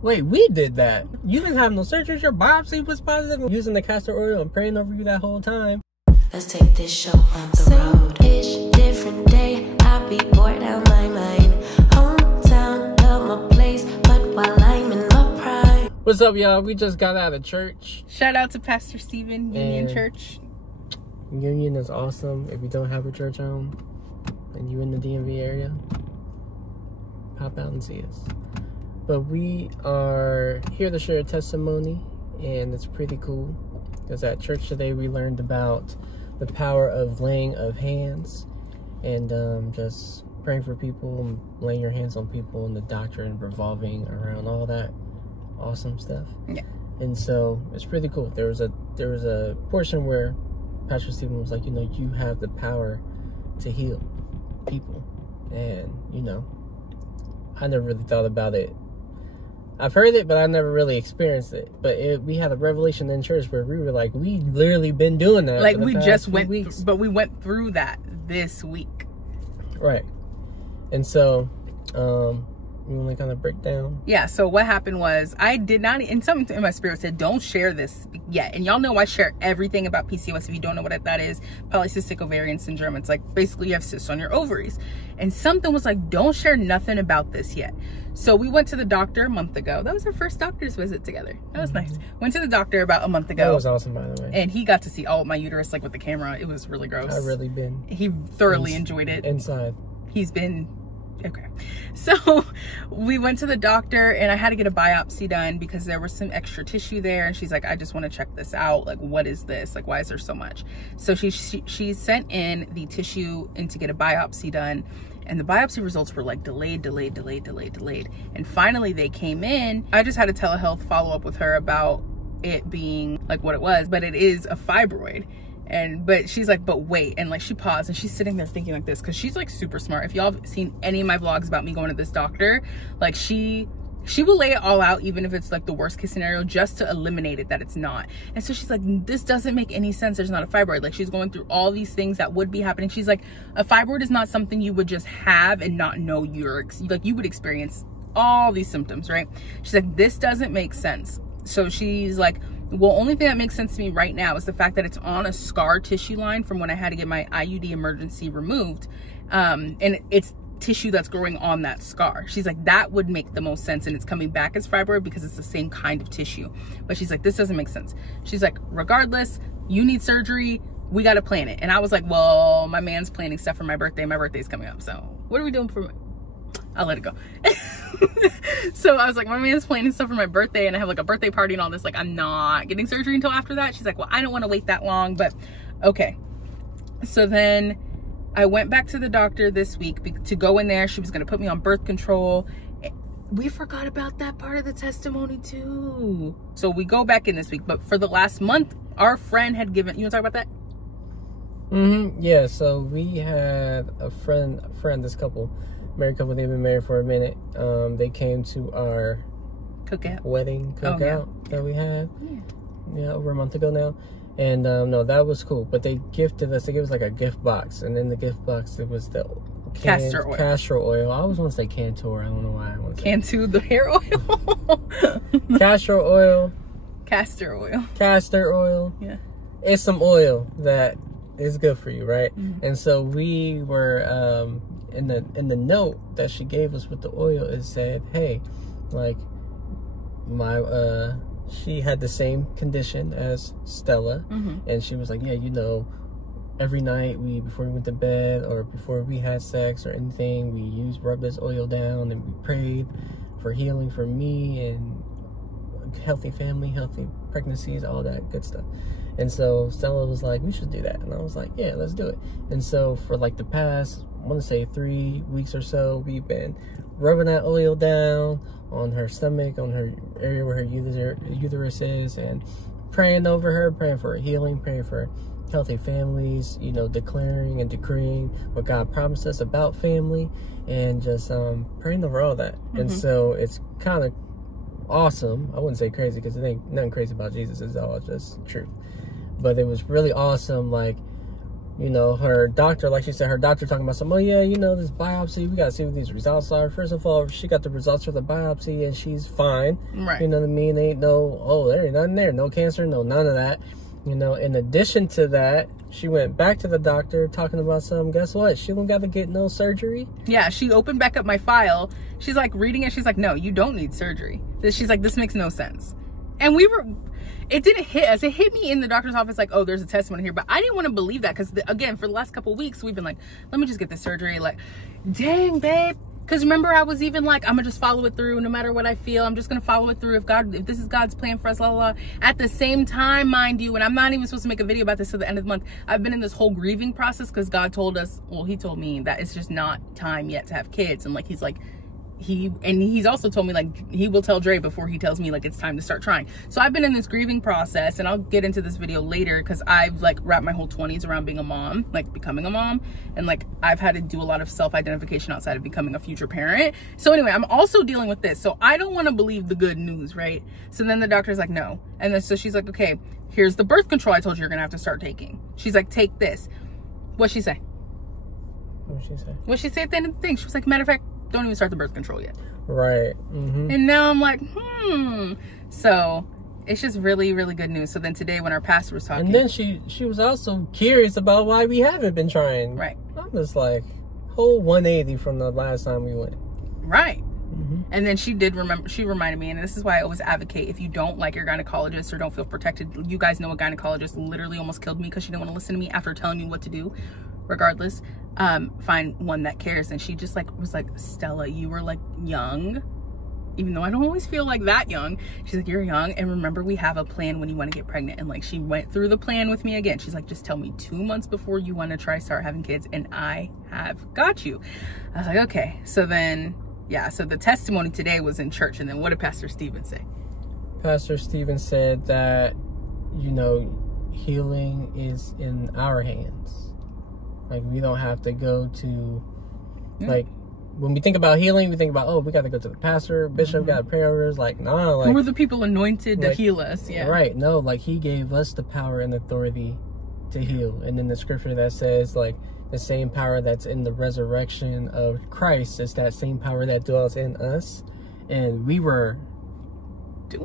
Wait, we did that. You didn't have no surgery. Your biopsy was positive. Using the castor oil and praying over you that whole time. Let's take this show on the road. Ish, different day. I be bored out my mind. Hometown, love my place, but while I'm in my prime. What's up, y'all? We just got out of church. Shout out to Pastor Stephen, Union Church. Union is awesome. If you don't have a church home and you in the DMV area, pop out and see us. But we are here to share a testimony, and it's pretty cool because at church today we learned about the power of laying of hands and just praying for people and laying your hands on people, and the doctrine revolving around all that awesome stuff. Yeah. And so it's pretty cool. There was a portion where Pastor Stephen was like, you know, you have the power to heal people, and you know, I never really thought about it. I've heard it, but I never really experienced it. But we had a revelation in church where we were like, we literally been doing that. Like we just went, but we went through that this week. Right. And so, you want to kind of break down? Yeah. So what happened was I did not, and something in my spirit said, don't share this yet. And y'all know I share everything about PCOS. If you don't know what that is, polycystic ovarian syndrome. It's like basically you have cysts on your ovaries. And something was like, don't share nothing about this yet. So we went to the doctor a month ago. That was our first doctor's visit together. That was nice. Went to the doctor about a month ago. That was awesome, by the way. And he got to see all of my uterus, like with the camera. It was really gross. He thoroughly enjoyed it. Inside. He's been okay. So we went to the doctor, and I had to get a biopsy done because there was some extra tissue there. And she's like, I just want to check this out. Like, what is this? Like, why is there so much? So she sent in the tissue in to get a biopsy done. And the biopsy results were like delayed. And finally they came in. I just had a telehealth follow up with her about it being like what it was, but it is a fibroid. But she's like, but wait. And like she paused, and she's sitting there thinking like this, because she's like super smart. If y'all have seen any of my vlogs about me going to this doctor, like she will lay it all out, even if it's like the worst case scenario, just to eliminate it that it's not. And so she's like, this doesn't make any sense. There's not a fibroid. Like she's going through all these things that would be happening. She's like, a fibroid is not something you would just have and not know you would experience all these symptoms, right? She's like, this doesn't make sense. So she's like, well, only thing that makes sense to me right now is the fact that it's on a scar tissue line from when I had to get my IUD emergency removed. And it's tissue that's growing on that scar. She's like, that would make the most sense, and it's coming back as fibroid because it's the same kind of tissue. But she's like, this doesn't make sense. She's like, regardless, you need surgery, we got to plan it. And I was like, well, my man's planning stuff for my birthday. My birthday's coming up, so what are we doing for I'll let it go. So I was like, my man's planning stuff for my birthday, and I have like a birthday party and all this. Like, I'm not getting surgery until after that. She's like, well, I don't want to wait that long, but okay. So then I went back to the doctor this week to go in there. She was going to put me on birth control. We forgot about that part of the testimony too. So we go back in this week, but for the last month, our friend had given, you want to talk about that? Yeah, so we had a friend, this couple, married couple, they've been married for a minute. They came to our wedding cookout that we had. Yeah, over a month ago now. And no, that was cool. But they gave us like a gift box, and in the gift box it was the castor oil. I always want to say Cantor. I don't know why I want to say Cantu, the hair oil. Castor oil. Yeah. It's some oil that is good for you, right? And so we were in the note that she gave us with the oil, it said, hey, like she had the same condition as Stella, and she was like, yeah, you know, every night before we went to bed or before we had sex or anything, we rubbed this oil down and we prayed for healing for me and healthy family, healthy pregnancies, all that good stuff. And so Stella was like, we should do that. And I was like, yeah, let's do it. And so for like the past, I want to say 3 weeks or so, we've been rubbing that oil down on her stomach, on her area where her uterus is, and praying over her, praying for her healing, praying for healthy families, you know, declaring and decreeing what God promised us about family, and just praying over all that. And so it's kind of awesome. I wouldn't say crazy, because it ain't nothing crazy about Jesus. It's all just truth. But it was really awesome, like you know, her doctor, like she said, her doctor talking about some, oh yeah, you know, this biopsy, we gotta see what these results are. First of all, she got the results for the biopsy and she's fine. Right. You know what I mean? Ain't no, oh, there ain't nothing there, no cancer, no, none of that. You know, in addition to that, she went back to the doctor talking about some, guess what? She don't got to get no surgery. Yeah, she opened back up my file. She's like reading it. She's like, no, you don't need surgery. She's like, this makes no sense. And it didn't hit us. It hit me in the doctor's office like, oh, there's a testimony here. But I didn't want to believe that because, again, for the last couple of weeks, we've been like, let me just get the surgery. Like, dang, babe. Because remember, I was even like, I'm going to just follow it through no matter what I feel. I'm just going to follow it through if this is God's plan for us, la, la, la. At the same time, mind you, and I'm not even supposed to make a video about this till the end of the month, I've been in this whole grieving process because God told us, well, he told me that it's just not time yet to have kids. And like, he's like, he's also told me like he will tell Dre before he tells me like it's time to start trying. So I've been in this grieving process, and I'll get into this video later because I've like wrapped my whole 20s around being a mom, like becoming a mom, and like I've had to do a lot of self-identification outside of becoming a future parent. So anyway, I'm also dealing with this, so I don't want to believe the good news, right? So then the doctor's like, no. And then so she's like, okay, here's the birth control I told you you're gonna have to start taking. She's like, take this. What'd she say? What'd she say at the end of the thing? She was like, matter of fact, don't even start the birth control yet. Right. Mm-hmm. And now I'm like, So it's just really, really good news. So then today when our pastor was talking. And then she was also curious about why we haven't been trying. Right. I'm just like, whole 180 from the last time we went. Right. Mm-hmm. And then she reminded me, and this is why I always advocate, if you don't like your gynecologist or don't feel protected, you guys know a gynecologist literally almost killed me because she didn't want to listen to me after telling me what to do. Regardless, find one that cares. And she just like was like, Stella, you were like young, even though I don't always feel like that young. She's like, you're young, and remember, we have a plan when you want to get pregnant. And like, she went through the plan with me again. She's like, just tell me 2 months before you want to start having kids, and I have got you. I was like, okay. So then, yeah, so the testimony today was in church. And then what did Pastor Stephen say? Pastor Stephen said that, you know, healing is in our hands. Like, we don't have to go to, like, when we think about healing, we think about, oh, we got to go to the pastor, bishop, got to pray over us. Like, nah. Like, who are the people anointed to heal us? Yeah. Right. No, like, he gave us the power and authority to heal. And then the scripture that says, like, the same power that's in the resurrection of Christ is that same power that dwells in us. And we were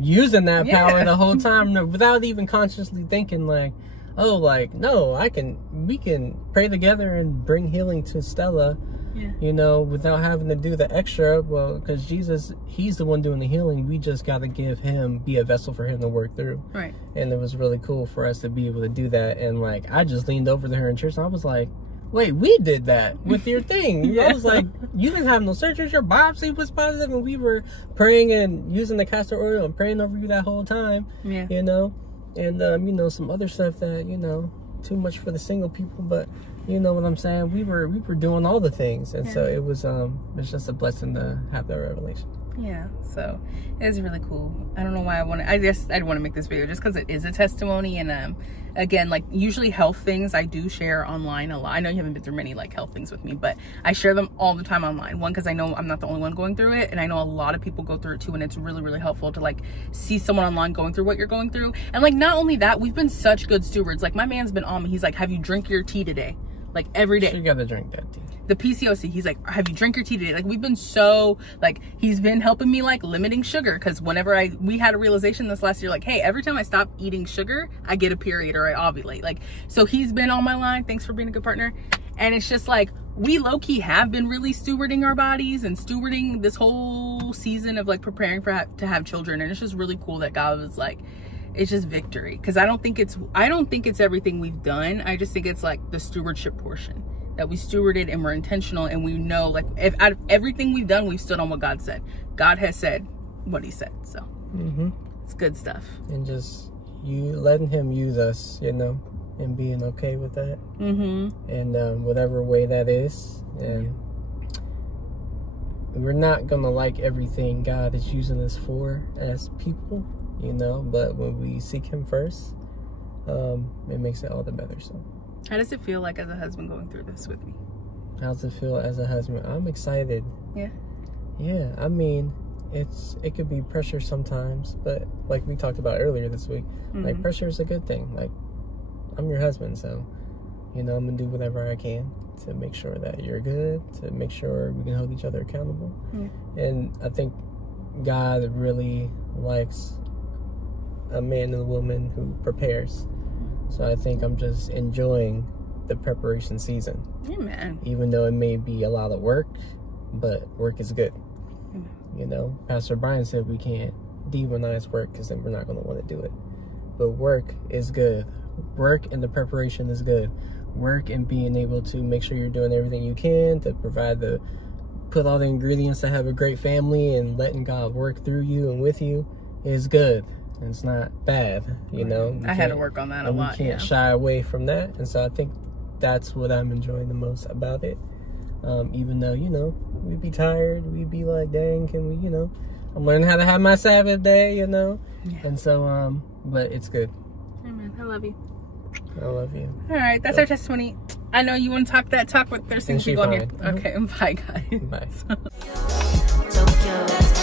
using that power the whole time without even consciously thinking, like, oh, like, no, we can pray together and bring healing to Stella, you know, without having to do the extra. Well, because Jesus, he's the one doing the healing. We just got to be a vessel for him to work through. Right. And it was really cool for us to be able to do that. And like, I just leaned over to her in church and I was like, wait, we did that with your thing. I was like, you didn't have no surgery. Your biopsy was positive, and we were praying and using the castor oil and praying over you that whole time. Yeah. You know? And, you know, some other stuff that, you know, too much for the single people, but you know what I'm saying? We were doing all the things. And so it was just a blessing to have that revelation. Yeah, so it's really cool. I don't know why I guess I'd want to make this video just because it is a testimony. And again, like, usually health things I do share online a lot. I know you haven't been through many like health things with me, but I share them all the time online. One, because I know I'm not the only one going through it, and I know a lot of people go through it too, and it's really, really helpful to like see someone online going through what you're going through. And like, not only that, we've been such good stewards. Like, my man's been on me. He's like, have you drink your tea today? Like, every day. You gotta drink that tea. The PCOC, he's like, have you drink your tea today? Like, we've been so, like, he's been helping me like limiting sugar, because whenever we had a realization this last year, like, hey, every time I stop eating sugar, I get a period or I ovulate. Like, so he's been on my line. Thanks for being a good partner. And it's just like, we low-key have been really stewarding our bodies and stewarding this whole season of like preparing to have children. And it's just really cool that God was like, it's just victory. Because I don't think it's everything we've done. I just think it's like the stewardship portion, that we stewarded and we're intentional, and we know, like, if out of everything we've done, we've stood on what God said. God has said what he said. So it's good stuff. And just letting him use us, you know, and being okay with that. And whatever way that is. And we're not gonna like everything God is using us for as people, you know, but when we seek him first, it makes it all the better. So how does it feel like as a husband going through this with me? How's it feel as a husband? I'm excited. Yeah. Yeah, I mean, it could be pressure sometimes, but like we talked about earlier this week, like, pressure is a good thing. Like, I'm your husband, so, you know, I'm gonna do whatever I can to make sure that you're good, to make sure we can hold each other accountable. And I think God really likes a man and a woman who prepares. So I think I'm just enjoying the preparation season. Amen. Even though it may be a lot of work, but work is good. You know, Pastor Brian said we can't demonize work because then we're not going to want to do it. But work is good. Work and the preparation is good. Work and being able to make sure you're doing everything you can to put all the ingredients to have a great family, and letting God work through you and with you is good. It's not bad, you know. I had to work on that a lot. We can't shy away from that. And so I think that's what I'm enjoying the most about it. Even though, you know, we'd be tired, we'd be like, dang, can we, you know, I'm learning how to have my Sabbath day, you know. And so, but it's good. Amen. I love you. I love you. All right, that's our testimony. I know you want to talk that talk, but there's things people on here. Okay, bye, guys. Bye. Tokyo.